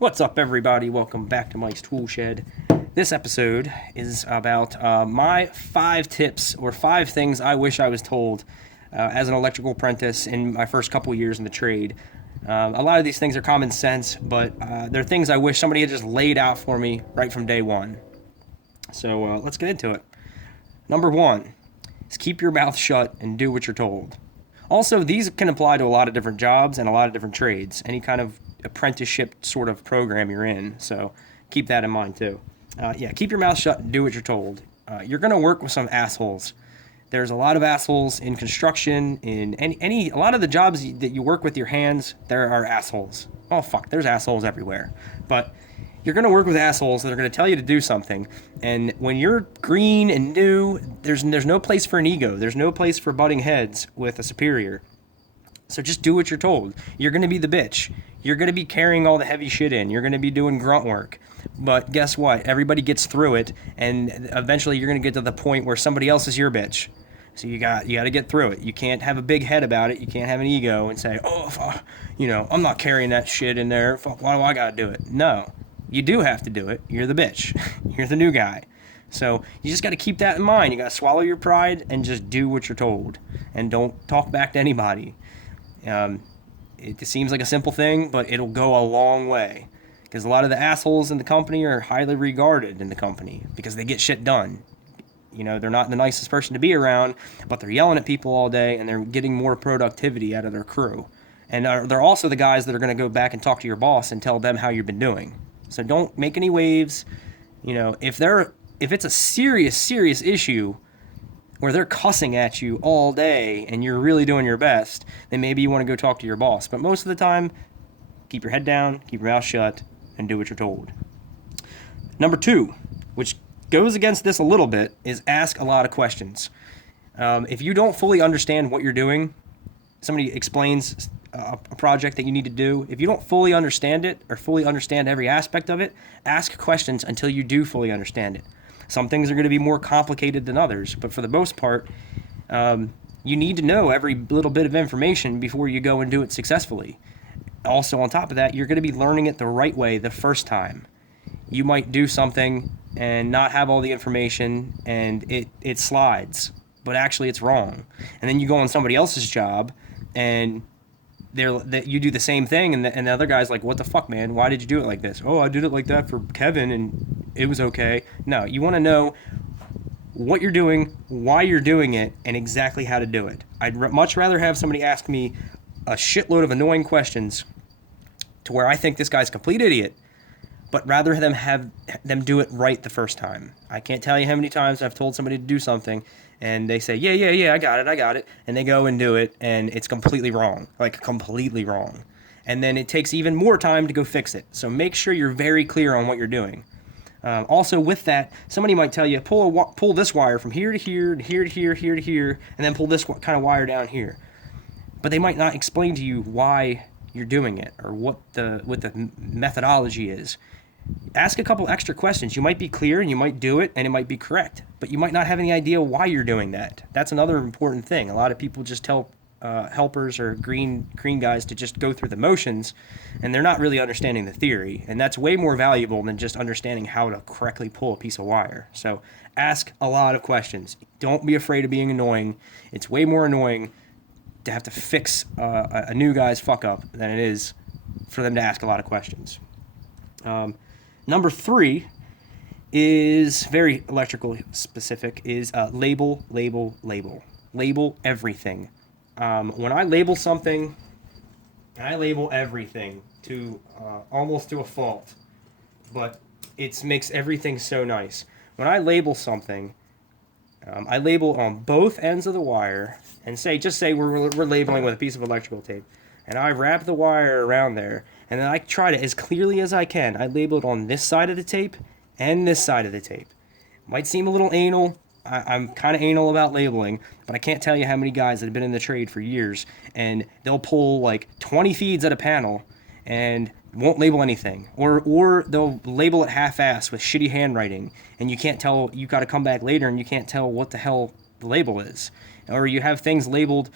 What's up, everybody? Welcome back to Mike's Tool Shed. This episode is about my 5 tips or 5 things I wish I was told as an electrical apprentice in my first couple years in the trade. A lot of these things are common sense, but they're things I wish somebody had just laid out for me right from day one. So let's get into it. Number 1 is keep your mouth shut and do what you're told. Also, these can apply to a lot of different jobs and a lot of different trades, any kind of apprenticeship sort of program you're in, so keep that in mind too. Keep your mouth shut and do what you're told. You're going to work with some assholes. There's a lot of assholes in construction, in a lot of the jobs that you work with your hands, there are assholes. Oh fuck, there's assholes everywhere. But you're going to work with assholes that are going to tell you to do something, and when you're green and new, there's no place for an ego. There's no place for butting heads with a superior. So just do what you're told. You're going to be the bitch. You're going to be carrying all the heavy shit in. You're going to be doing grunt work. But guess what? Everybody gets through it, and eventually you're going to get to the point where somebody else is your bitch. So you got to get through it. You can't have a big head about it. You can't have an ego and say, I'm not carrying that shit in there. Fuck, why do I got to do it? No. You do have to do it. You're the bitch. You're the new guy. So you just got to keep that in mind. You got to swallow your pride and just do what you're told. And don't talk back to anybody. It seems like a simple thing, but it'll go a long way. Because a lot of the assholes in the company are highly regarded in the company because they get shit done. You know, they're not the nicest person to be around, but they're yelling at people all day and they're getting more productivity out of their crew. And they're also the guys that are going to go back and talk to your boss and tell them how you've been doing. So don't make any waves. You know, if it's a serious issue where they're cussing at you all day and you're really doing your best, then maybe you want to go talk to your boss. But most of the time, keep your head down, keep your mouth shut, and do what you're told. Number 2, which goes against this a little bit, is ask a lot of questions. If you don't fully understand what you're doing, somebody explains a project that you need to do, if you don't fully understand it or fully understand every aspect of it, ask questions until you do fully understand it. Some things are going to be more complicated than others, but for the most part, you need to know every little bit of information before you go and do it successfully. Also, on top of that, you're going to be learning it the right way the first time. You might do something and not have all the information, and it slides, but actually it's wrong. And then you go on somebody else's job, and you do the same thing, and the other guy's like, what the fuck, man? Why did you do it like this? Oh, I did it like that for Kevin, and it was okay. No, you want to know what you're doing, why you're doing it, and exactly how to do it. I'd much rather have somebody ask me a shitload of annoying questions to where I think this guy's a complete idiot, but rather than have them do it right the first time. I can't tell you how many times I've told somebody to do something, and they say, yeah, I got it, and they go and do it, and it's completely wrong, like completely wrong. And then it takes even more time to go fix it. So make sure you're very clear on what you're doing. Also, with that, somebody might tell you, pull this wire from here to here, and here to here, here to here, and then pull this kind of wire down here. But they might not explain to you why you're doing it or what the methodology is. Ask a couple extra questions. You might be clear and you might do it and it might be correct, but you might not have any idea why you're doing that. That's another important thing. A lot of people just tell helpers or green guys to just go through the motions, and they're not really understanding the theory, and that's way more valuable than just understanding how to correctly pull a piece of wire. So ask a lot of questions. Don't be afraid of being annoying. It's way more annoying to have to fix a new guy's fuck up than it is for them to ask a lot of questions. Number 3 is very electrical specific, is label. Label everything. When I label something, I label everything to almost to a fault, but it makes everything so nice. When I label something, I label on both ends of the wire, and just say we're labeling with a piece of electrical tape, and I wrap the wire around there, and then I try to, as clearly as I can, I label it on this side of the tape and this side of the tape. Might seem a little anal. I'm kind of anal about labeling, but I can't tell you how many guys that have been in the trade for years, and they'll pull like 20 feeds at a panel and won't label anything, or they'll label it half-assed with shitty handwriting, and you can't tell. You got to come back later and you can't tell what the hell the label is, or you have things labeled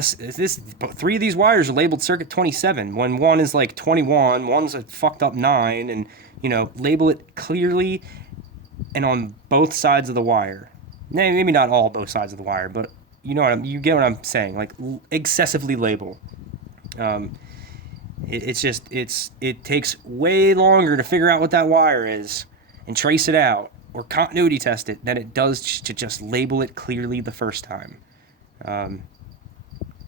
three of these wires are labeled circuit 27 when one is like 21, one's a fucked up 9, and label it clearly and on both sides of the wire. Maybe not all both sides of the wire, but you get what I'm saying. Like excessively label. It takes way longer to figure out what that wire is and trace it out or continuity test it than it does to just label it clearly the first time.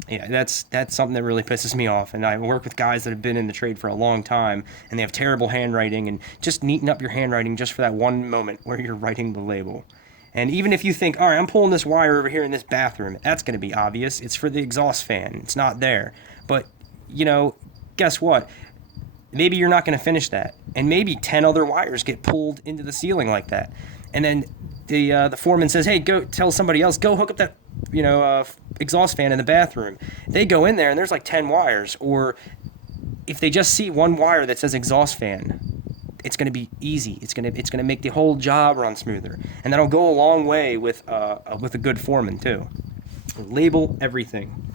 That's something that really pisses me off. And I work with guys that have been in the trade for a long time, and they have terrible handwriting, and just neaten up your handwriting just for that one moment where you're writing the label. And even if you think, all right, I'm pulling this wire over here in this bathroom, that's going to be obvious. It's for the exhaust fan. It's not there. But, guess what? Maybe you're not going to finish that. And maybe 10 other wires get pulled into the ceiling like that. And then the foreman says, hey, go tell somebody else, go hook up that exhaust fan in the bathroom. They go in there and there's like 10 wires. Or if they just see one wire that says exhaust fan, it's going to be easy. It's going to make the whole job run smoother. And that'll go a long way with a good foreman too. Label everything.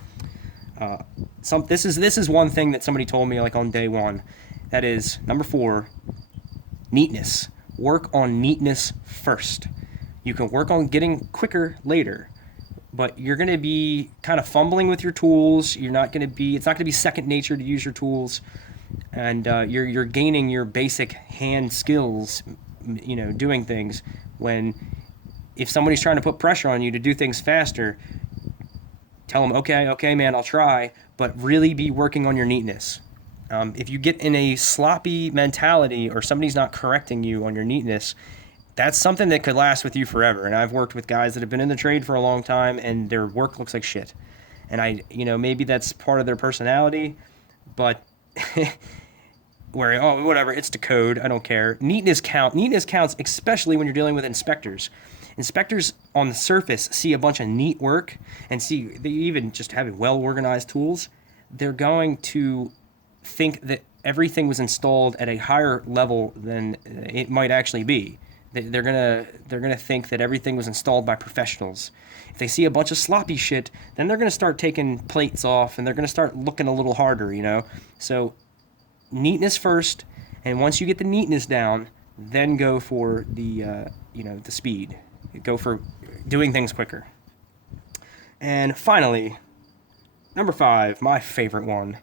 This is one thing that somebody told me like on day one. That is number 4, neatness. Work on neatness first. You can work on getting quicker later, but you're going to be kind of fumbling with your tools. It's not going to be second nature to use your tools, and you're gaining your basic hand skills, doing things. If somebody's trying to put pressure on you to do things faster, tell them, okay, man, I'll try, but really be working on your neatness. If you get in a sloppy mentality or somebody's not correcting you on your neatness, that's something that could last with you forever. And I've worked with guys that have been in the trade for a long time and their work looks like shit. And maybe that's part of their personality, but whatever, it's the code, I don't care. Neatness counts, especially when you're dealing with inspectors. Inspectors on the surface see a bunch of neat work and they even just have well-organized tools. They're going to think that everything was installed at a higher level than it might actually be. They're gonna think that everything was installed by professionals. If they see a bunch of sloppy shit, then they're gonna start taking plates off and they're gonna start looking a little harder, So neatness first, and once you get the neatness down, then go for the speed. Go for doing things quicker. And finally, number 5, my favorite one,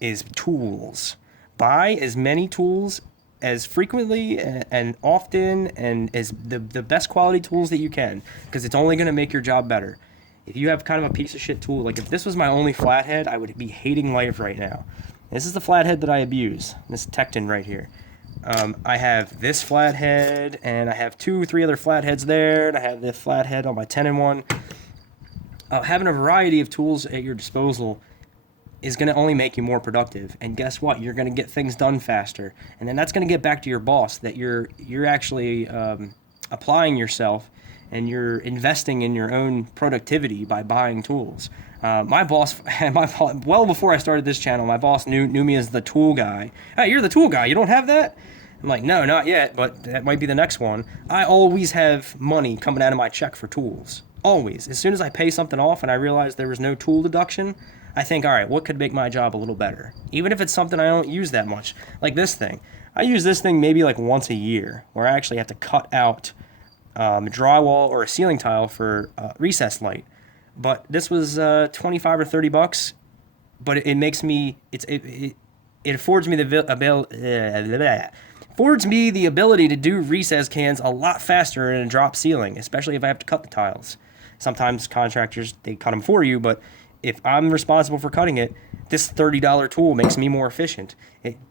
is tools. Buy as many tools as frequently and often and as the best quality tools that you can, because it's only going to make your job better. If you have kind of a piece of shit tool, like if this was my only flathead, I would be hating life right now. This is the flathead that I abuse, this Tecton right here. I have this flathead, and I have 3 other flatheads there, and I have this flathead on my 10-in-1. Having a variety of tools at your disposal is going to only make you more productive. And guess what? You're going to get things done faster. And then that's going to get back to your boss that you're actually applying yourself and you're investing in your own productivity by buying tools. My boss, well before I started this channel, my boss knew me as the tool guy. Hey, you're the tool guy. You don't have that? I'm like, no, not yet, but that might be the next one. I always have money coming out of my check for tools. Always. As soon as I pay something off and I realize there was no tool deduction, I think, all right, what could make my job a little better? Even if it's something I don't use that much. Like this thing. I use this thing maybe like once a year, where I actually have to cut out drywall or a ceiling tile for recessed light. But this was $25 or $30, but it makes me, it affords me the ability to do recess cans a lot faster in a drop ceiling, especially if I have to cut the tiles. Sometimes contractors, they cut them for you, but if I'm responsible for cutting it, this $30 tool makes me more efficient.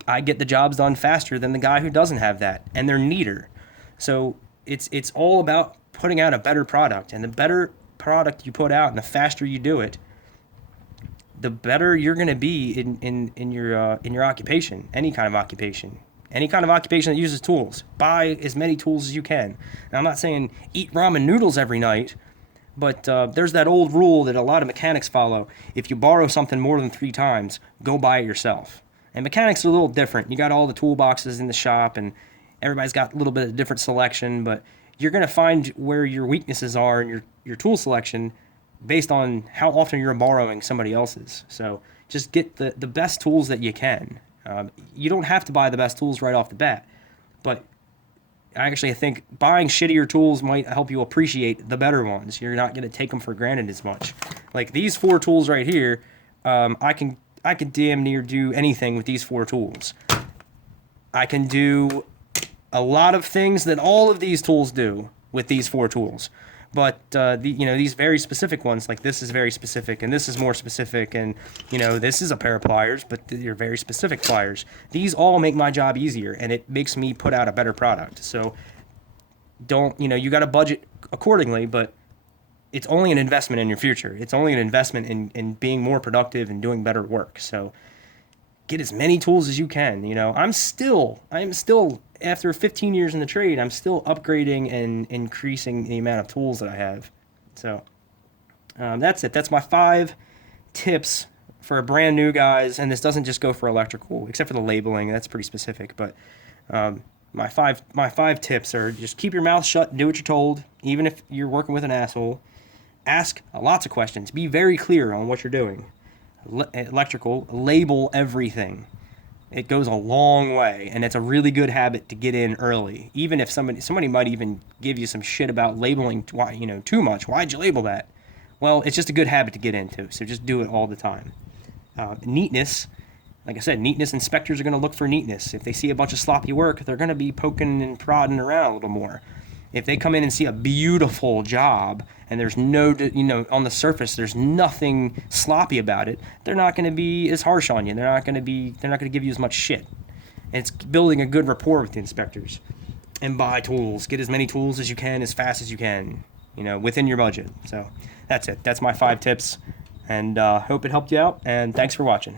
I get the jobs done faster than the guy who doesn't have that, and they're neater. So it's all about putting out a better product, and the better product you put out and the faster you do it, the better you're going to be in your occupation, any kind of occupation. Any kind of occupation that uses tools. Buy as many tools as you can. Now, I'm not saying eat ramen noodles every night, but there's that old rule that a lot of mechanics follow. If you borrow something more than 3 times, go buy it yourself. And mechanics are a little different. You got all the toolboxes in the shop, and everybody's got a little bit of different selection, but you're going to find where your weaknesses are in your tool selection based on how often you're borrowing somebody else's. So just get the best tools that you can. You don't have to buy the best tools right off the bat, but actually I think buying shittier tools might help you appreciate the better ones. You're not going to take them for granted as much. Like these 4 tools right here, I can damn near do anything with these 4 tools. I can do a lot of things that all of these tools do with these 4 tools. But these very specific ones, like this is very specific, and this is more specific, and this is a pair of pliers, but they're very specific pliers. These all make my job easier, and it makes me put out a better product. So you got to budget accordingly, but it's only an investment in your future. It's only an investment in being more productive and doing better work. So get as many tools as you can. I am still after 15 years in the trade, I'm still upgrading and increasing the amount of tools that I have. So that's it. That's my 5 tips for brand new guys. And this doesn't just go for electrical, except for the labeling. That's pretty specific. But my five tips are just keep your mouth shut, do what you're told, even if you're working with an asshole. Ask lots of questions. Be very clear on what you're doing. Electrical, label everything. It goes a long way, and it's a really good habit to get in early. Even if somebody might even give you some shit about labeling too much. Why'd you label that? Well, it's just a good habit to get into, so just do it all the time. Neatness, like I said, neatness inspectors are going to look for neatness. If they see a bunch of sloppy work, they're going to be poking and prodding around a little more. If they come in and see a beautiful job and there's no, on the surface there's nothing sloppy about it, they're not going to be as harsh on you. They're not going to give you as much shit. And it's building a good rapport with the inspectors. And buy tools. Get as many tools as you can, as fast as you can, within your budget. So that's it. That's my 5 tips. And hope it helped you out. And thanks for watching.